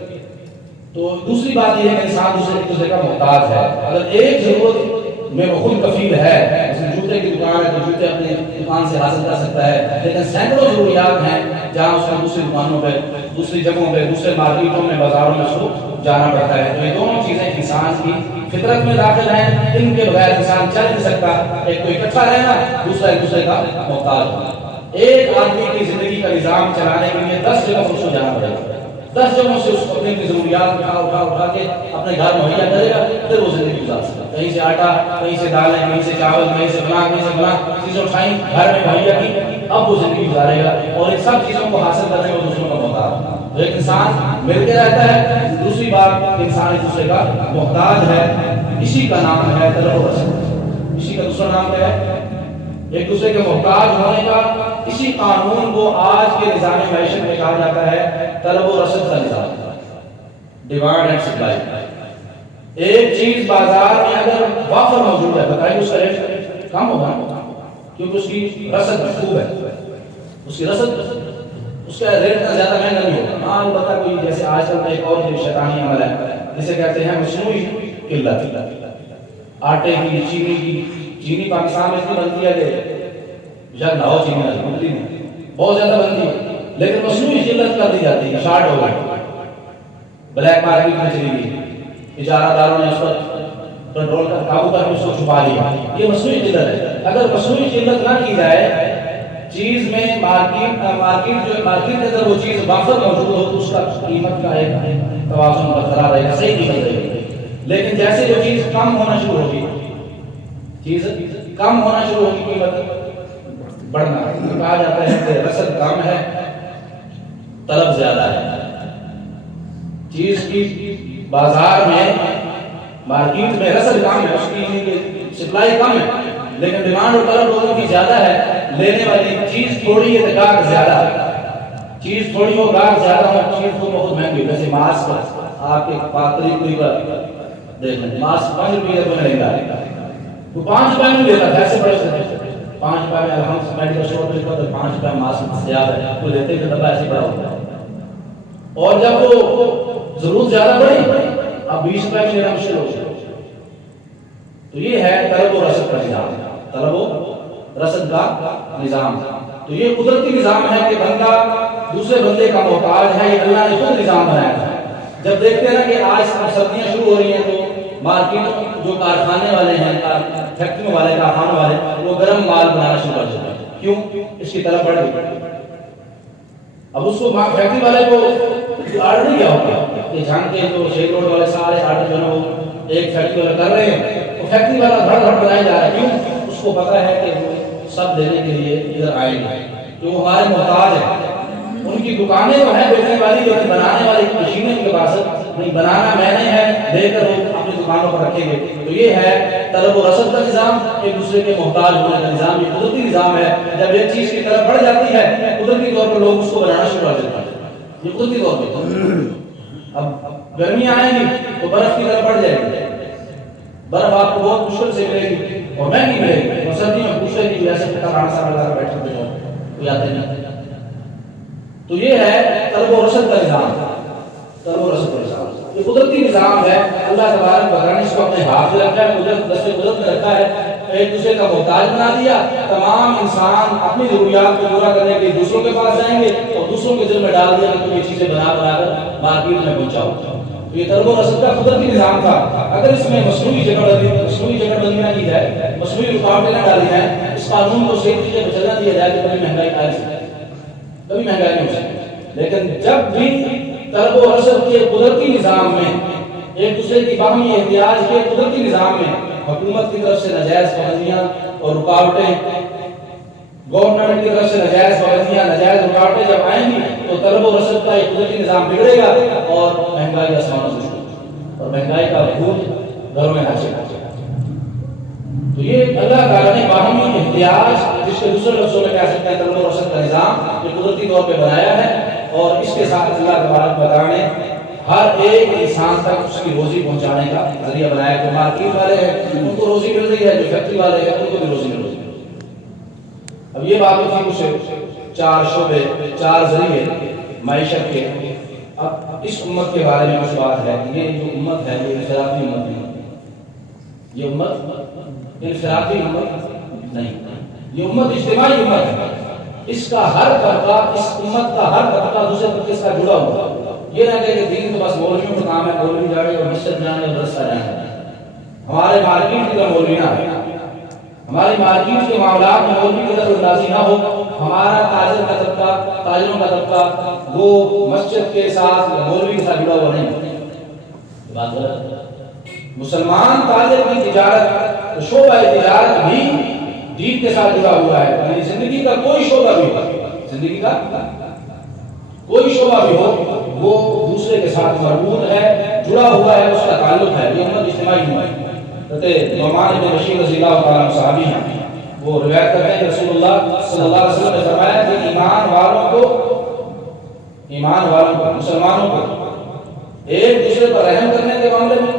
تو دوسری بات یہ ہے کہ انسان دوسرے کا محتاج ہے۔ اگر ایک ضرورت میں وہ خود کفیل ہے، مثلا جوتے کی دکان ہے تو جوتے اپنے دکان سے حاصل کر سکتا ہے، لیکن سینکڑوں ضروریات ہیں جہاں اس کو دوسری دکانوں پہ، دوسری جگہوں پہ، دوسرے مارکیٹوں میں، بازاروں میں اس کو جانا پڑتا ہے۔ تو یہ دونوں چیزیں انسان کی فطرت میں داخل ہیں، ان کے بغیر انسان چل نہیں سکتا۔ ایک تو اکٹھا رہنا، دوسرا ایک دوسرے کا محتاج ہونا۔ ایک آدمی کی زندگی کا نظام چلانے کے لیے 10 جگہوں سے اس کو جانا پڑے گا، 10 جگہوں سے اس کو اپنی ضروریات اٹھا کے اپنے گھر مہیا کرے گا، پھر وہ زندگی گزار سکتا ہے۔ کہیں سے آٹا، کہیں سے دالیں، کہیں سے چاول، کہیں سے فلاں چیزیں اٹھائیں، گھر میں مہیا کی، اب وہ زندگی گزارے گا۔ اور ان سب چیزوں کو حاصل کرنے میں دوسروں کا محتاج ہے۔ تو ایک انسان مل کے رہتا ہے، دوسری بات انسان ایک دوسرے کا محتاج ہے۔ اسی کا نام ہے طلب و رسد۔ اسی کا دوسرا نام کیا ہے؟ ایک دوسرے کے محتاج ہونے کا۔ اسی قانون کو آج کے نظام معیشت میں کہا جاتا ہے طلب و رسد کا نظام، ڈیمانڈ اینڈ سپلائی۔ ایک چیز بازار میں اگر وافر موجود ہے، بتائیے اس کا ریٹ کم ہوگا کیونکہ اس کی رسد خوب ہے، اس کی رسد، اس کا ریٹ اتنا زیادہ مہنگا نہیں ہوگا۔ ہاں البتہ کوئی جیسے آج کل کا ایک اور جو شیطانی عمل ہے جسے کہتے ہیں مصنوعی قلت، آٹے کی، چینی کی۔ چینی پاکستان میں اتنی بنتی ہے کہ شاید نہ ہو، چینی بنتی نہیں، بہت زیادہ بنتی ہے، لیکن مصنوعی قلت کر دی جاتی ہے، شارٹ ہو گئی، بلیک مارکیٹ میں چلی گئی، اجارہ داروں نے اس پر کنٹرول کر قابو کر کے اس کو چھپا لیا۔ یہ مصنوعی قلت ہے۔ اگر مصنوعی قلت نہ کی جائے چیز میں، مارکیٹ کے اندر وہ چیز وافر موجود ہو تو اس کا قیمت کا ایک توازن برقرار رہے گا، صحیح قیمت رہے گی۔ لیکن جیسے جو چیز کم ہونا شروع ہوگی، چیز کم ہونا شروع ہوگی، قیمت بڑھنا، کہا جاتا ہے کہ رسد کم ہے، طلب زیادہ ہے۔ چیز کی بازار میں، مارکیٹ میں رسد کم ہے، اس کی سپلائی کم ہے، لیکن ڈیمانڈ اور طلب دونوں کی زیادہ ہے۔ لینے والی چیز تھوڑی ہے، گاہک زیادہ ہے، چیز تھوڑی ہو، گاہک زیادہ ہو، چیز کو بہت مہنگی۔ جیسے ماسک آپ کے قریب دیکھ لیں، ماسک 5 روپے میں مہنگا ہے، وہ 5 روپے میں لیتا تھا، ایسے بڑے سے 5 روپے میں الحمد میڈیکل اسٹور پہ لکھا تو 5 روپے ماسک زیادہ ہے، وہ لیتے تھے، ڈبہ ایسے بڑا ہوتا ہے۔ اور جب وہ ضرورت زیادہ بڑھی، اب 20 روپے میں لینا مشکل ہو گیا۔ تو یہ ہے طلب و رسد کا نظام، طلب و رسد کا نظام۔ تو یہ قدرتی نظام ہے کہ بندہ دوسرے بندے کا محتاج ہے، یہ اللہ نے خود نظام بنایا تھا۔ جب دیکھتے ہیں کہ آج سردیاں شروع ہو رہی ہیں تو مارکیٹ جو کارخانے والے ہیں، فیکٹریوں والے، کارخانوں والے، وہ گرم مال بنانا شروع کر دیتے ہیں۔ کیوں؟ اس کی طلب بڑھ گئی۔ اب اس کو فیکٹری والے کو آرڈر نہیں کیا ہوگا کہ جھنگ کے جو شیخ روڈ والے سارے آرڈر جو ہے وہ ایک فیکٹری والے کر رہے ہیں، تو فیکٹری والا دھڑ دھڑ بنایا جا رہا ہے۔ کیوں؟ اس کو پتا ہے کہ وہ سب دینے کے لیے ادھر آئیں گے، کہ وہ ہمارے محتاج ہیں۔ ان کی دکانیں تو ہیں بیچنے والی، لیکن بنانے والی مشینیں ان کے پاس نہیں، بنانا میں نے ہے، لے کر وہ اپنی دکانوں پر رکھیں گے. تو یہ ہے طلب و رسد کا نظام، ایک دوسرے کے محتاج ہونے کا نظام. یہ قدرتی نظام ہے. جب ایک چیز کی طرف بڑھ جاتی ہے قدرتی طور پر لوگ اس کو بنانا شروع کر دیتے ہیں. یہ قدرتی طور پر اب گرمیاں آئیں گی تو برف کی طرف بڑھ جائے گی. برف آپ کو بہت مشکل سے ملے گی اور مہنگی ملے گی. اور سردی میں پوچھے گی جیسے رانا صاحب لگا کر بیٹھے ہوئے کوئی آتے نہیں. تو یہ ہے طلب و رسد کا نظام. طلب و رسد کا نظام یہ قدرتی نظام ہے. اللہ تبارک و تعالیٰ نے اس کو اپنے ہاتھ میں رکھا ہے، قدرت دست قدرت میں رکھا ہے. ایک دوسرے کا محتاج بنا دیا. تمام انسان اپنی ضروریات کو پورا کرنے کے دوسروں کے پاس جائیں گے اور دوسروں کے دل میں ڈال دیا کہ تم یہ چیزیں بنا کر مارکیٹ میں پہنچاؤ. تو یہ طلب و رسد کا قدرتی نظام تھا. اگر اس میں مصنوعی جگہ بندی نہ کی جائے، مصنوعی رکاوٹیں نہ ڈالی جائیں، اس قانون کو صحیح طریقے سے چلنا دیا جائے تو کبھی مہنگائی آ سکتی، کبھی مہنگائی نہیں ہو سکتی. لیکن جب بھی طلب و رسد کے قدرتی نظام میں، ایک دوسرے کی باہمی احتیاج کے قدرتی نظام میں حکومت کی طرف سے ناجائز پابندیاں اور رکاوٹیں، گورنمنٹ کی طرف سے ناجائز پابندیاں، ناجائز رکاوٹیں جب آئیں گی تو طلب و رسد کا یہ قدرتی نظام بگڑے گا اور مہنگائی آسمانوں سے اور مہنگائی کا بھوت گھروں میں ناچے گا. تو یہ اللہ تعالیٰ نے باہمی احتیاج، جس کے دوسرے لفظوں میں کہہ سکتے ہیں طلب و رسد کا نظام، یہ قدرتی طور پہ بنایا ہے. اور اس کے ساتھ اللہ تبارک و تعالیٰ نے ہر ایک انسان تک اس کی روزی پہنچانے کا ذریعہ بنایا. جو مارکیٹ والے ہیں ان کو روزی مل رہی ہے، جو فیکٹری والے ہیں ان کو بھی روزی مل رہی ہے. اب یہ بات تھی کچھ 4 شعبے، 4 ذریعے معیشت کے. اب اس امت کے بارے میں کچھ بات ہے. یہ جو امت ہے یہ انفرادی امت نہیں. یہ امت انفرادی امت نہیں، یہ امت اجتماعی امت ہے. اس کا ہر طبقہ، اس امت کا ہر طبقہ دوسرے طبقے سے جڑا ہوا. یہ نہ کہ دین تو بس مولویوں کا کام ہے، مولوی جائے اور مسجد جانے اور درس جانے. ہمارے مارکیٹ کی طرح مولوی نہ ہے، ہماری مارکیٹ کے معاملات میں مولوی کی طرف اندازی نہ ہو. ہمارا تاجر کا طبقہ، تاجروں کا طبقہ وہ مسجد کے ساتھ مولوی کے ساتھ جڑا ہوا نہیں. بات غلط ہے. مسلمان تاجر کی تجارت، شعبہ تجارت بھی دین کے ساتھ جڑا ہوا ہے. یعنی زندگی کا کوئی شعبہ بھی ہو، زندگی کا کوئی شعبہ بھی ہو، وہ دوسرے کے ساتھ مربوط ہے، جڑا ہوا ہے، اس کا تعلق ہے. یہ امت اجتماعی امت ہے. نعمان بن بشیر رضی اللہ تعالیٰ عنہ صحابی ہیں، وہ روایت کرتے ہیں کہ رسول اللہ صلی اللہ علیہ وسلم نے فرمایا کہ ایمان والوں کو مسلمانوں کو ایک دوسرے پر رحم کرنے کے معاملے میں،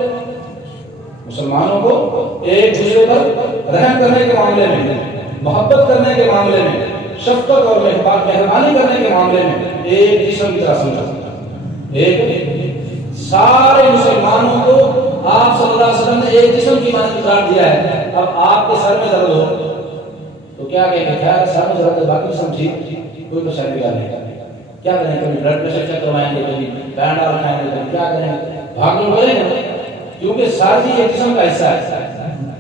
مسلمانوں کو ایک دوسرے پر رحم کرنے کے معاملے میں، محبت کرنے کے معاملے میں، شفقت اور مہربانی کرنے کے معاملے میں ایک جسم کی طرح سمجھا. ایک سارے مسلمانوں کو آپ صلی اللہ علیہ وسلم نے ایک جسم کی مانند قرار دیا ہے. اب آپ کے سر میں درد ہو تو کیا کہیں گے؟ کیا سر میں درد ہے، باقی جسم ٹھیک، کوئی تو شاید بھی نہیں کرے. کیا کریں گے؟ کبھی بلڈ پریشر چیک کروائیں گے، کبھی بینڈ رکھائیں گے، کبھی کیا کریں گے؟ بھاگنے کریں گے، کیونکہ سر بھی ایک جسم کا حصہ ہے.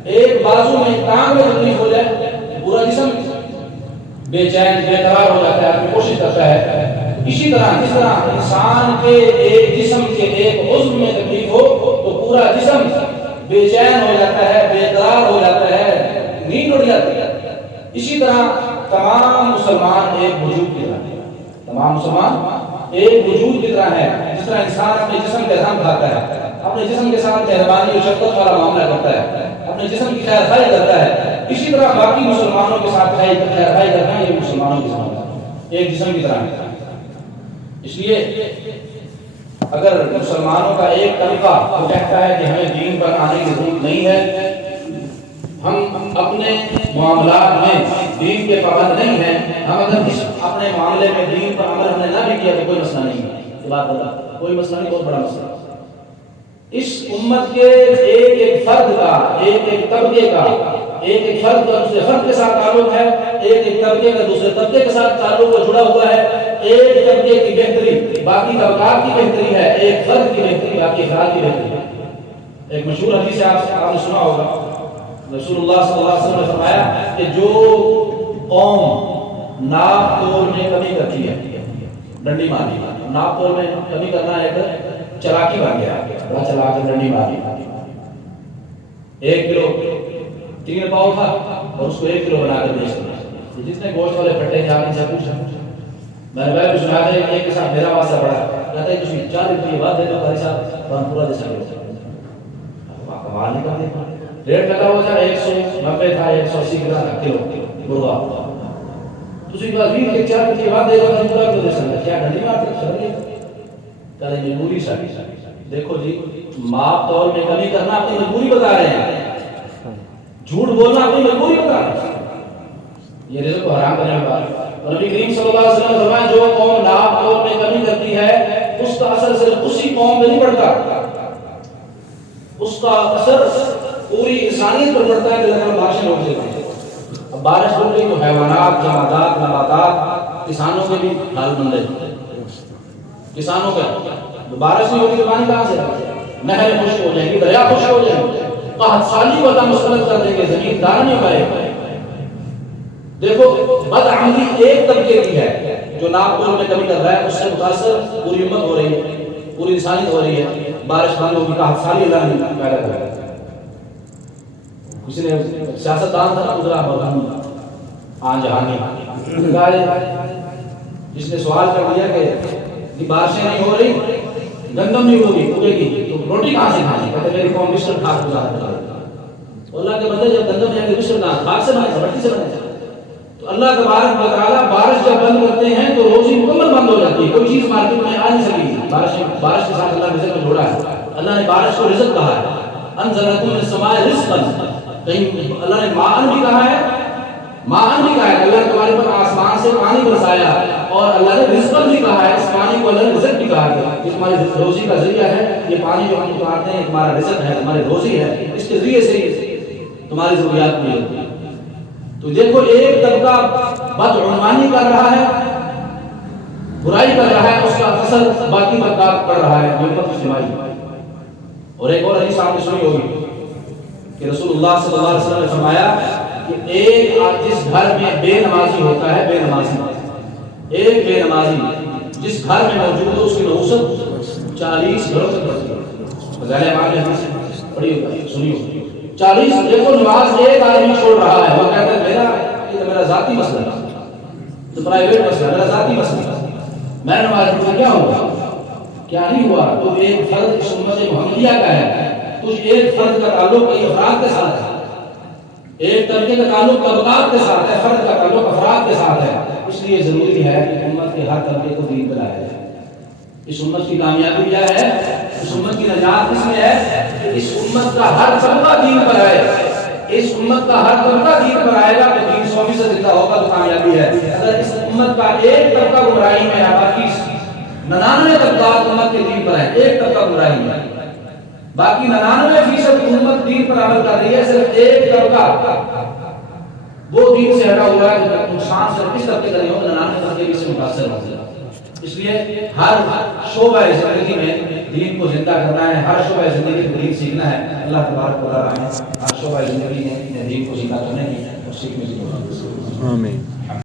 ایک بازو میں ٹانگ میں تکلیف ہو جائے پورا جسم بے چین بے قرار ہو جاتا ہے، آپ کی کوشش کرتا ہے. اسی طرح جس طرح انسان کے ایک جسم کے ایک عضو میں تکلیف ہو تو پورا جسم بے چین ہو جاتا ہے، بے قرار ہو جاتا ہے، نیند اڑ جاتی ہے. اسی طرح تمام مسلمان ایک وجود کی طرح ہے. تمام مسلمان ایک وجود کی طرح ہے. جس طرح انسان اپنے جسم کا دھیان رکھتا ہے، اپنے جسم کے ساتھ مہربانی اور شفقت والا معاملہ کرتا ہے، اپنے جسم کی خیر خواہی کرتا ہے، اسی طرح باقی مسلمانوں کے ساتھ خیر خواہی کرنا یہ مسلمانوں کے ساتھ ایک جسم کی طرح ہے. اس لیے اگر مسلمانوں کا ایک طبقہ وہ کہتا ہے کہ ہمیں دین پر آنے کی ضرورت نہیں ہے، ہم اپنے معاملات میں دین کے پابند نہیں ہیں، ہم اگر اس اپنے معاملے میں دین پر عمل ہم نے نہ بھی کیا تو کوئی مسئلہ نہیں ہے. یہ بات بتا، کوئی مسئلہ نہیں، بہت بڑا مسئلہ. اس امت کے ایک ایک فرد کا، ایک ایک طبقے کا، ایک ایک فرد کا دوسرے فرد کے ساتھ تعلق ہے، ایک ایک طبقے کا دوسرے طبقے کے ساتھ تعلق جڑا ہوا ہے. ایک طبقے کی بہتری باقی طبقات کی بہتری ہے، ایک فرد کی بہتری باقی افراد کی بہتری ہے. ایک مشہور حدیث ہے، آپ نے سنا ہوگا، رسول اللہ صلی اللہ علیہ وسلم نے فرمایا کہ جو قوم ناپ تول میں کمی کرتی ہے، ڈنڈی ماری. ناپ تول میں کمی کرنا ایک چلاکی بن گیا، بڑا چلا کر ڈنڈی ماری. 1 کلو 3 پاؤ تھا اور اس کو 1 کلو بنا کر بیچ دیا. جس نے گوشت والے پھٹے جا کے سے پوچھا میں نے بھائی سنا تھا ایک کے ساتھ میرا واسطہ پڑا کہتا ہے کچھ 40 روپئے بعد دے دو قاری صاحب اور پورا دے سکتے کمال نہیں کرتے. ریٹ لگا ہوا تھا 190 تھا 180 گرام کلو مرغا. تسی بس 20 کے 4 روپئے بعد دے دو پورا دے سکتے. کیا گھنٹی بات ہے سر کہتے ہیں مجبوری ساری. دیکھو جی ماپ طور میں کمی کرنا اپنی مجبوری بتا رہے ہیں, جھوٹ بولنا اپنی مجبوری بتا رہے ہیں. یہ رزق کو حرام کرنے والا ہے. اور نبی کریم صلی اللہ علیہ وسلم نے فرمایا جو قوم ناپ طور میں کمی کرتی ہے اس کا اثر صرف اسی قوم پہ نہیں پڑتا, اس کا اثر پوری انسانیت پر پڑتا ہے کہ اللہ تعالیٰ بارشیں روک دیتے ہیں. اب بارش روک گئی تو حیوانات, جمادات, نباتات, کسانوں کے بھی حال بن رہے. کسانوں کا بارش نہیں ہوگی تو پانی کہاں سے آئے گا؟ نہریں خشک ہو جائیں گی, دریا خشک ہو جائیں گے, قحط سالی کو اللہ مسلط کر دیں گے, زمین دانا نہیں پائے گا. دیکھو بدعملی ایک طبقے کی ہے جو ناپ تول میں کمی کر رہا ہے, اس سے متاثر پوری امت ہو رہی ہے, پوری انسانیت ہو رہی ہے. بارش بند ہوگی, قحط سالی اللہ نے پیدا کر رہا ہے. کسی نے سیاست دان تھا نا گزرا مرحوم آن جہانی, جس نے سوال کر دیا کہ بارشیں نہیں ہو رہی, گندم نہیں ہوگی, اگے گی تو روٹی کہاں سے کھانی؟ کہتے میری قوم مصر کھاک گزارتا ہے. اللہ کے بندے جب گندم جائیں گے مصر نہ کھاک سے بنے مٹی سے بنے. تو اللہ تبارک و تعالیٰ بارش جب بند کرتے ہیں تو روزی مکمل بند ہو جاتی ہے, کوئی چیز مارکیٹ میں آ نہیں سکتی. بارش کے ساتھ اللہ رزق کو جوڑا ہے. اللہ نے بارش کو رزق کہا ہے, انزل لکم من السماء رزقا. کہیں اللہ نے ماءً بھی کہا ہے, ماءً بھی کہا ہے, اللہ نے تمہارے پر آسمان سے پانی برسایا, اور اللہ نے رزقاً بھی کہا ہے, اس پانی کو اللہ نے رزق بھی کہا ہے. یہ تمہاری روزی کا ذریعہ ہے, یہ پانی جو ہم اتارتے ہیں تمہارا رزق ہے, تمہاری روزی ہے, اس کے ذریعے سے تمہاری ضروریات پوری ہوتی ہیں. تو دیکھو ایک طبقہ بدعنوانی کر رہا ہے, برائی کر رہا ہے, اس کا اثر باقی طبقات پڑ رہا ہے, امت اجتماعی. اور ایک اور حدیث آپ نے سنی ہوگی کہ رسول اللہ صلی اللہ علیہ وسلم نے فرمایا کہ ایک جس گھر میں بے نمازی ہوتا ہے, بے نمازی, ایک بے نمازی جس گھر میں موجود ہو اس کی نحوست 40 گھروں تک بڑھتی ہے. غزالِ امام نے حدیث پڑھی ہوگی, سنی ہوگی. 40 دیکھو نماز ایک آدمی چھوڑ رہا ہے, وہ کہتا ہے یہ تو میرا ذاتی مسئلہ ہے, تو پرائیویٹ مسئلہ, میرا ذاتی مسئلہ ہے, میں نماز پڑھوں کیا ہوگا, کیا نہیں ہوا. تو ایک فرد اس امت محمدیہ کا ہے, کچھ ایک فرد کا تعلق کئی افراد کے ساتھ ہے, ایک طبقے کا تعلق طبقات کے ساتھ ہے, فرد کا تعلق افراد کے ساتھ ہے. اس لیے ضروری ہے کہ امت کے ہر طبقے کو دین پر لایا جائے. اس امت کی کامیابی کیا ہے, اس امت کی نجات کس میں ہے کہ اس امت کا ہر طبقہ دین پر آئے. اس امت کا ہر طبقہ دین پر آئے گا تو دین 100% زندہ ہوگا تو کامیابی ہے. اگر اس امت کا ایک طبقہ گمراہی میں ہے, باقی 99 طبقات امت کے دین پر ہیں, ایک طبقہ گمراہی میں, باقی 99% امت دین پر عمل کر رہی ہے, صرف ایک طبقہ وہ دین سے ہٹا ہوا ہے. تو نقصان صرف اس طبقے کا نہیں ہوگا, 99 طبقے بھی سے متاثر ہوں گے. اس لیے ہر شعبہ زندگی میں دین کو زندہ کرنا ہے, ہر شعبہ زندگی میں دین سیکھنا ہے. اللہ تبارک و تعالیٰ ہر شعبہ زندگی میں دین کو زندہ کرنے کی اور سیکھنے کی. آمین.